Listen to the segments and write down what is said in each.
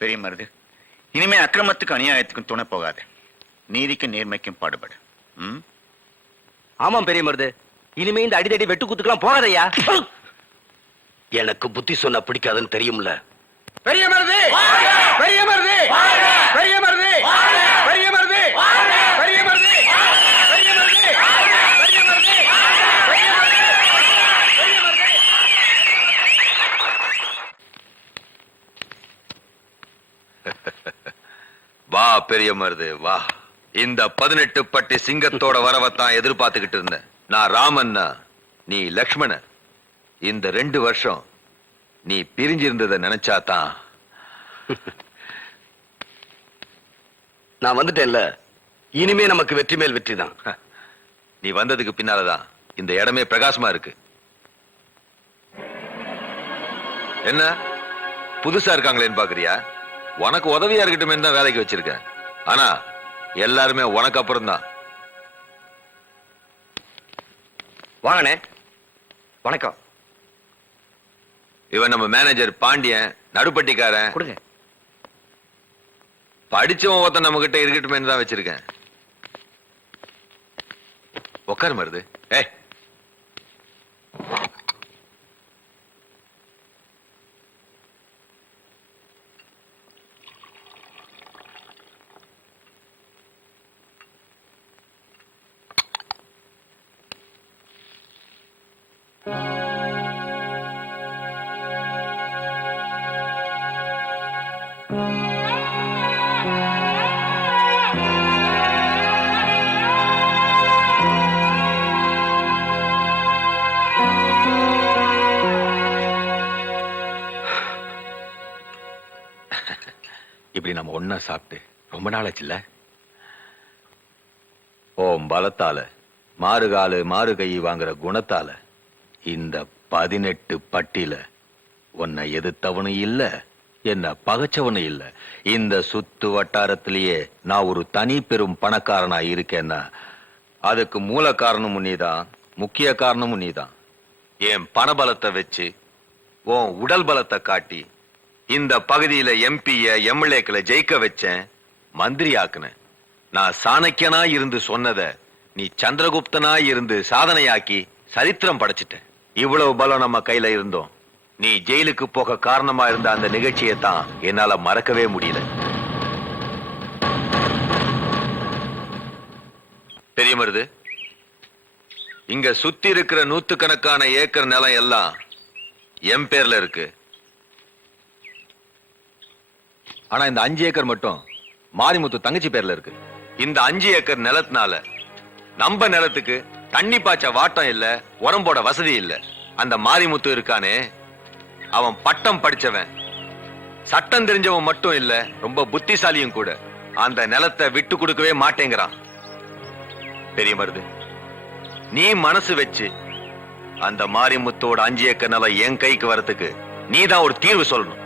பெரிய மருது, இனிமே அக்கிரமத்துக்கு அநியாயத்துக்கும் துணை போகாது. நீதிக்கு நேர்மைக்கும் பாடுபடு. ஆமாம் பெரிய மருது, இனிமே இந்த அடிதடி வெட்டு குத்துக்கெல்லாம் போகாதையா. எனக்கு புத்தி சொன்னா பிடிக்காதுன்னு தெரியும்ல. பெரிய மருது, பெரிய மருது, பெரிய மருது, பெரிய மருது, பெரிய மருது, பெரிய மருது, பெரிய மருது, வா பெரிய மருது வா. இந்த 18 பட்டி சிங்கத்தோட வரவத்தான் எதிர்பார்த்துக்கிட்டு இருந்தேன். நான் ராமன்னா, நீ லக்ஷ்மணன். இந்த 2 வருஷம் நீ பிரிஞ்சிருந்ததை நினைச்சாதான். நான் வந்துட்டேன்ல, இனிமே நமக்கு வெற்றி மேல் வெற்றி தான். நீ வந்ததுக்கு பின்னாலதான் இந்த இடமே பிரகாசமா இருக்கு. என்ன புதுசா இருக்காங்களேன்னு பாக்குறியா? உனக்கு உதவியா இருக்கட்டுமே தான் வேலைக்கு வச்சிருக்கேன். ஆனா எல்லாருமே உனக்கு அப்புறம் தான். வாங்கண்ணே. வணக்கம். இவன் நம்ம மேனேஜர் பாண்டியன், நடுப்பட்டிக்காரன். கொடுங்க. படிச்சவன் ஒருத்தன் நம்ம கிட்ட இருக்கட்டுமே தான் வச்சிருக்கேன். உட்காரு மருது. ஏய், இப்படி நம்ம ஒன்னா சாப்பிட்டு ரொம்ப நாளாச்சுல்ல. ஓம் பலத்தால மாறுகாலு மாறு கை வாங்குற குணத்தால இந்த 18 பட்டியில உன்னை எதிர்த்தவனும் இல்ல, என்ன பகைச்சவனும் இல்ல. இந்த சுத்து வட்டாரத்திலேயே நான் ஒரு தனி பெரும் பணக்காரனா இருக்கேன்னா அதுக்கு மூல காரணமும் நீதான், முக்கிய காரணமும் நீதான். என் பணபலத்தை வச்சு உன் உடல் பலத்தை காட்டி இந்த பகுதியில எம்பிய எம்எல்ஏக்களை ஜெயிக்க வச்சேன், மந்திரி ஆக்குனேன். நான் சாணக்கியனா இருந்து சொன்னத நீ சந்திரகுப்தனா இருந்து சாதனையாக்கி சரித்திரம் படைச்சிட்டேன். இவ்வளவு பலம் நம்ம கையில இருந்தோம். நீ ஜெயிலுக்கு போக காரணமா இருந்த அந்த நிகழ்ச்சியை தான் என்னால மறக்கவே முடியல. பெரிய மருது, இங்க சுத்தி இருக்கிற 100கணக்கான ஏக்கர் நிலம் எல்லாம் என் பேர்ல இருக்கு. ஆனா இந்த 5 ஏக்கர் மட்டும் மாரிமுத்து தங்கச்சி பேர்ல இருக்கு. இந்த 5 ஏக்கர் நிலத்தினால நம்ம நிலத்துக்கு தண்ணி பாய்ச்ச வாட்டம் இல்ல, உரம்போட வசதி இல்ல. அந்த மாரிமுத்து இருக்கானே, அவன் பட்டம் படிச்சவன், சட்டம் தெரிஞ்சவன் மட்டும் இல்ல, ரொம்ப புத்திசாலியும் கூட. அந்த நிலத்தை விட்டு கொடுக்கவே மாட்டேங்கிறான். பெரிய மருது, நீ மனசு வச்சு அந்த மாரிமுத்தோட 5 ஏக்கர் நிலம் என் கைக்கு வரதுக்கு நீதான் ஒரு தீர்வு சொல்லணும்.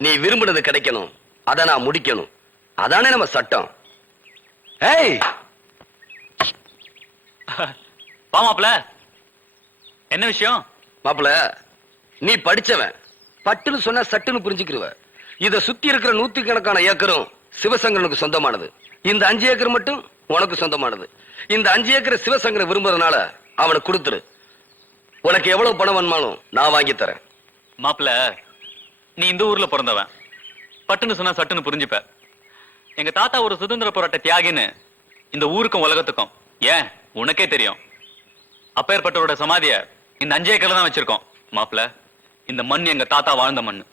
நீ விரும்பினது கிடைக்கணும், அத நான் முடிக்கணும். அதானே நம்ம சட்டம். ஏய் வா மாப்ள, என்ன விஷயம்? மாப்பிள, நீ படிச்சவன், பட்டுன்னு சொன்ன சட்டுன்னு புரிஞ்சுக்கிருவ. இத சுத்தி இருக்கிற 100கணக்கான ஏக்கரும் சிவசங்கரனுக்கு சொந்தமானது. இந்த 5 ஏக்கர் மட்டும் உனக்கு சொந்தமானது. இந்த 5 ஏக்கர் சிவசங்கரன் விரும்புறதுனால அவனுக்கு கொடுத்துரு. உனக்கு எவ்வளவு பணம் வேணுமாலும் நான் வாங்கி தரேன். மாப்ள, நீ இந்த ஊர்ல பிறந்தவன், பட்டுன்னு சொன்னா சட்டுன்னு புரிஞ்சுப்ப. எங்க தாத்தா ஒரு சுதந்திர போராட்ட தியாகின்னு இந்த ஊருக்கும் உலகத்துக்கும் ஏன் உனக்கே தெரியும். அப்பேற்பட்டவரோட சமாதிய இந்த 5 ஏக்கர்ல தான் வச்சிருக்கோம். மாப்ள, இந்த மண் எங்க தாத்தா வாழ்ந்த மண்ணு,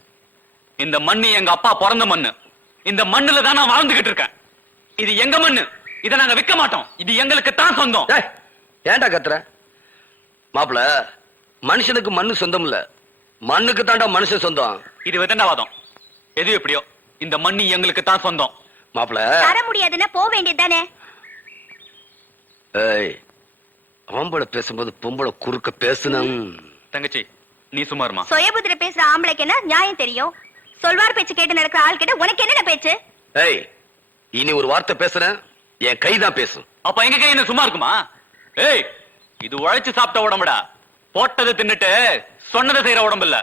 இந்த மண்ணு எங்க அப்பா பிறந்த மண்ணு. இந்த மண்ணுல தான் நான் வாழ்ந்துகிட்டு இருக்கேன். இது எங்க மண்ணு, இதை நாங்க விற்க மாட்டோம். இது எங்களுக்கு தான் சொந்தம். ஏன்டா கத்துற? மாப்பிள, மனுஷனுக்கு மண்ணு சொந்தம் இல்ல, மண்ணுக்கு தாண்டா மனுஷன் சொந்தம். இது விதண்டாவாதம். எது எப்படியோ இந்த மண்ணி எங்களுக்கு தான் சொந்தம். மாப்பிள, தர முடியாதுன்னா போக வேண்டியதுதானே. ஏய், ஆம்பளை பேசும்போது பொம்பளை குறுக்க பேசணும். தங்கச்சி நீ சும்மாருமா. சுயபுத்திர பேசுற ஆம்பளைக்கு என்ன நியாயம் தெரியும்? சொல்வார் பேச்சு கேட்டு நடக்கிற ஆள் கிட்ட உனக்கு என்னென்ன பேச்சு? ஏய், இனி ஒரு வார்த்தை பேசுறேன், என் கைதான் பேசும். அப்ப எங்க கை என்ன சும்மா இருக்குமா? ஏய், இது உழைச்சு சாப்பிட்ட உடம்புடா. போட்டதை தின்னுட்டு சொன்னதை செய்யற உடம்பு இல்ல.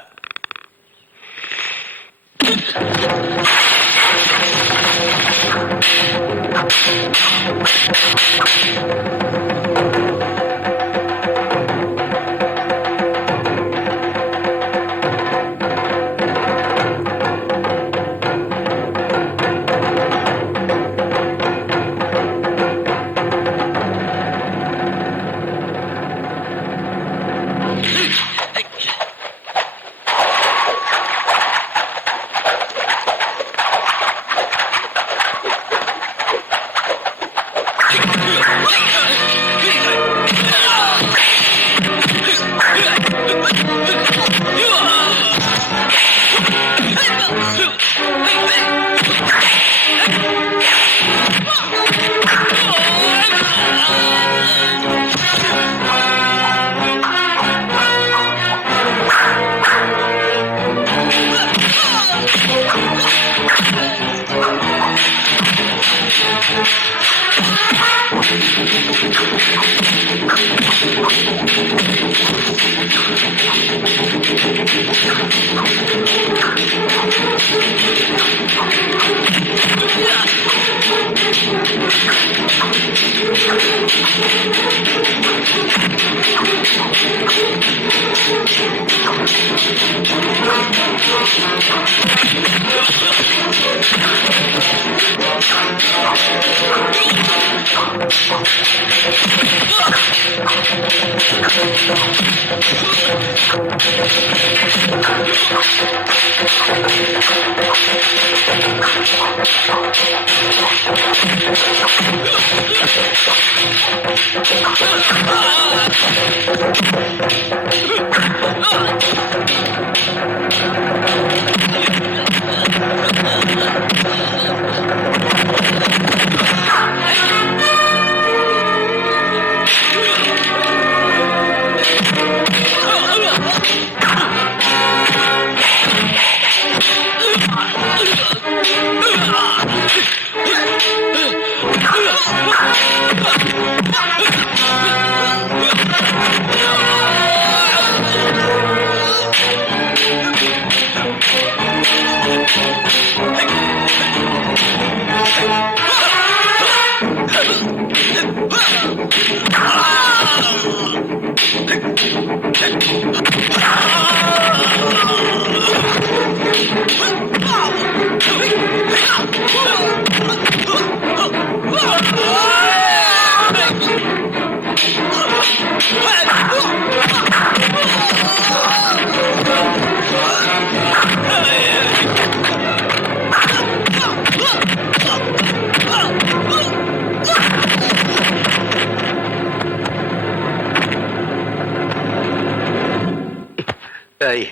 ஏய்,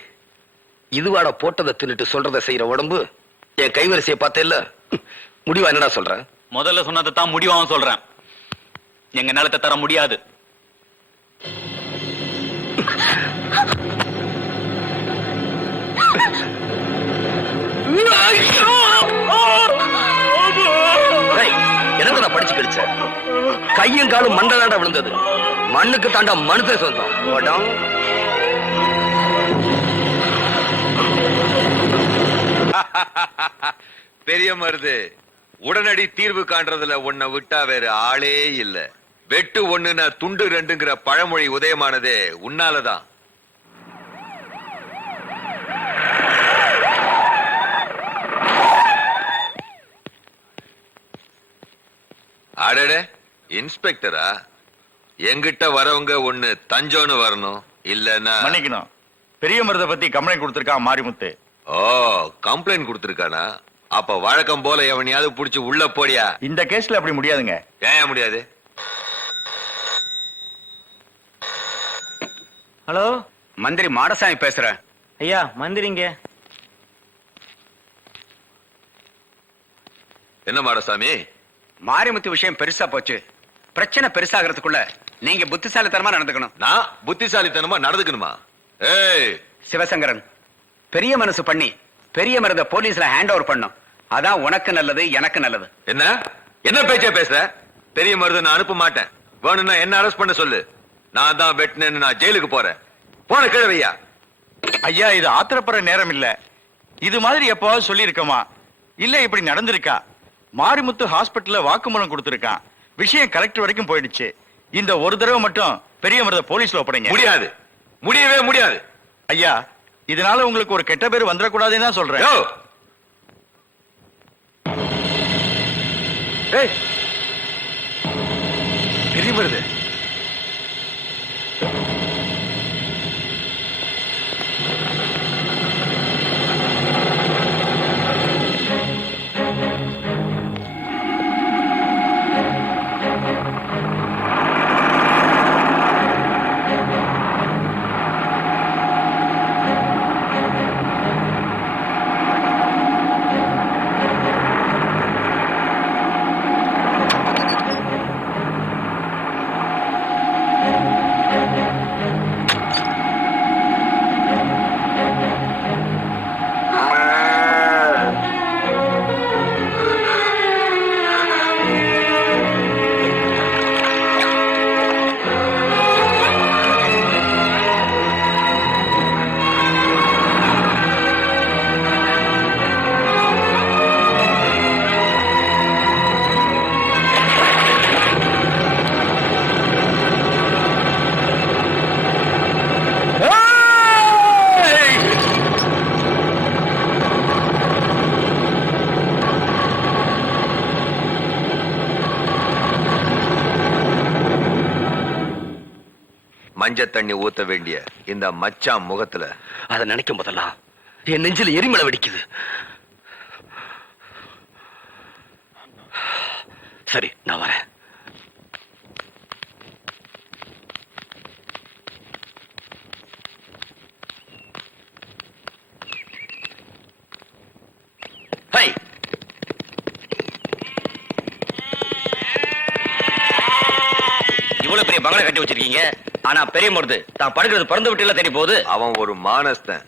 இதுவாட போட்டதை தின்னுட்டு சொல்றதை செய்யற உடம்பு. என் கைவரிசையை பார்த்தேல்ல, முடிவா என்னடா சொல்ற? முதல்ல சொன்னதை தான் முடிவாவும் சொல்றேன். எங்க நிலத்தை தர முடியாது. எனக்கு படிச்சு கிடைச்ச கையும் காலும் மண்டை தாண்டா விழுந்தது. மண்ணுக்கு தாண்டா மனுஷன் சொந்தம். உடம் பெரிய மருது, உடனடி தீர்வு காண்றதுல உன்னை விட்டா வேற ஆளே இல்ல. வெட்டு ஒண்ணுனா துண்டு ரெண்டுங்கிற பழமொழி உதயமானதே உன்னாலதான். அடடே, இன்ஸ்பெக்டரா? எங்கிட்ட வரவங்க ஒண்ணு தஞ்சோன்னு வரணும், இல்லன்னா மன்னிக்கணும். பெரிய மருதை பத்தி கம்ப்ளைண்ட் கொடுத்திருக்கான் மாரிமுத்து. ஓ, கம்ப்ளைண்ட் கொடுத்திருக்கானா? அப்ப வழக்கம் போல எவனையாவது புடிச்சு உள்ள போடியா. இந்த கேஸ்ல அப்படி முடியாதுங்க. ஏன் முடியாது? ஹலோ, மந்திரி மாடசாமி பேசுறேன். ஐயா மந்திரிங்க. என்ன மாடசாமி? மாரிமுத்து விஷயம் பெருசா போச்சு. பிரச்சனை பெருசாகிறதுக்குள்ள நீங்க புத்திசாலித்தனமா நடந்துக்கணும். நான் புத்திசாலித்தனமா நடந்துக்கணுமா? ஏய் சிவசங்கரன், பெரிய மனசு பண்ணி பெரிய மருந்த போலீஸ்ல ஹேண்ட் ஓவர் பண்ணும். அதான் உனக்கு நல்லது, எனக்கு நல்லது. என்ன என்ன பேச்சா பேசுற? பெரிய மருது நான் அனுப்ப மாட்டேன். வேணும்னா என்ன அரெஸ்ட் பண்ண சொல்லு. நான் தான் வெட்டினேன்னு நான் ஜெயிலுக்கு போறேன். போன கிழவையா. ஐயா, இது ஆத்திரப்படுற நேரம் இல்ல. இது மாதிரி எப்பவாவது சொல்லி இருக்கமா? இல்ல இப்படி நடந்திருக்கா? மாரிமுத்து ஹாஸ்பிட்டல்ல வாக்குமூலம் கொடுத்திருக்கான். விஷயம் கலெக்டர் வரைக்கும் போயிடுச்சு. இந்த ஒரு தடவை மட்டும் பெரிய மருத போலீஸ்ல ஒப்படைங்க. முடியாது, முடியவே முடியாது. ஐயா, இதனால உங்களுக்கு ஒரு கெட்ட பேர் வந்துடக்கூடாதுன்னு தான் சொல்றேன். யோ! ஏய், பெரிய மருது. மஞ்ச தண்ணி ஊத்த வேண்டிய இந்த மச்சான் முகத்துல அதை நினைக்கும் போதெல்லாம் என் நெஞ்சில எரிமலை வெடிக்குது. சரி, நான் வரேன். ஹை, இவ்வளவு பெரிய பங்களா கட்டி வச்சிருக்கீங்க. ஆனா பெரிய மருது தான் படுக்கிறது பிறந்து விட்டு தேடி போகுது. அவன் ஒரு மானஸ்தன்.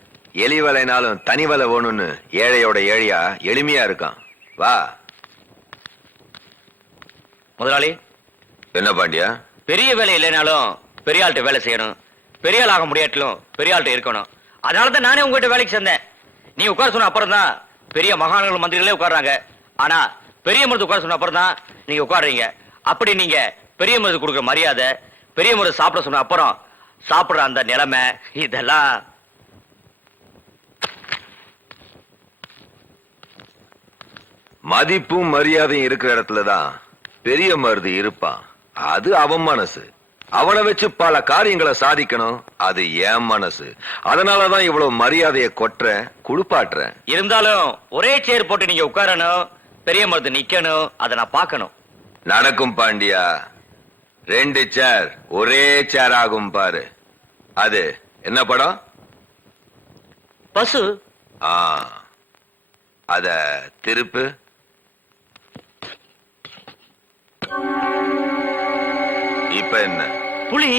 எலி வலைனாலும் தனி வலை வேணும்னு ஏழையோட ஏழையா எளிமையா இருக்கான். வா. முதலாளி, என்ன பாண்டியா? பெரிய வேலை இல்லைனாலும் பெரிய ஆள்கிட்ட வேலை செய்யணும். பெரிய ஆள் ஆக முடியாட்டிலும் பெரிய ஆள்கிட்ட இருக்கணும். அதனாலதான் நானே உங்ககிட்ட வேலைக்கு சேர்ந்தேன். நீ உட்கார சொன்ன அப்புறம் தான் பெரிய மகான்கள் மந்திரிகளே உட்கார்றாங்க. ஆனா பெரிய மருது உட்கார சொன்ன அப்புறம் தான் நீங்க உட்காடுறீங்க. அப்படி நீங்க பெரிய மருது கொடுக்குற மரியாதை, பெரிய மருது சாப்பிட சொன்ன அப்புறம் சாப்பிடுற அந்த நிலைமை, இதெல்லாம் மதிப்பும் மரியாதையும் இருக்கிற இடத்துலதான் பெரிய மருது இருப்பான். அது அவன் மனசு. அவனை வச்சு பல காரியங்களை சாதிக்கணும். அது என் மனசு. அதனாலதான் இவ்வளவு மரியாதையை கொட்டுற குளிப்பாட்டுற. இருந்தாலும் ஒரே சேர் போட்டு நீங்க உட்காரணும், பெரிய மருது நிக்கணும். அதை நான் பார்க்கணும். நடக்கும் பாண்டியா. 2 சேர் ஒரே சேர் ஆகும் பாரு. அது என்ன படம்? பசு. அத திருப்பு. இப்ப என்ன? புலி.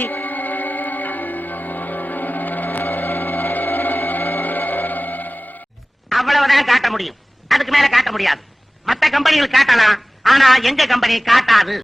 அவ்வளவுதான் காட்ட முடியும். அதுக்கு மேல காட்ட முடியாது. மத்த கம்பெனிகள் காட்டலாம், ஆனா எங்க கம்பெனி காட்டாது.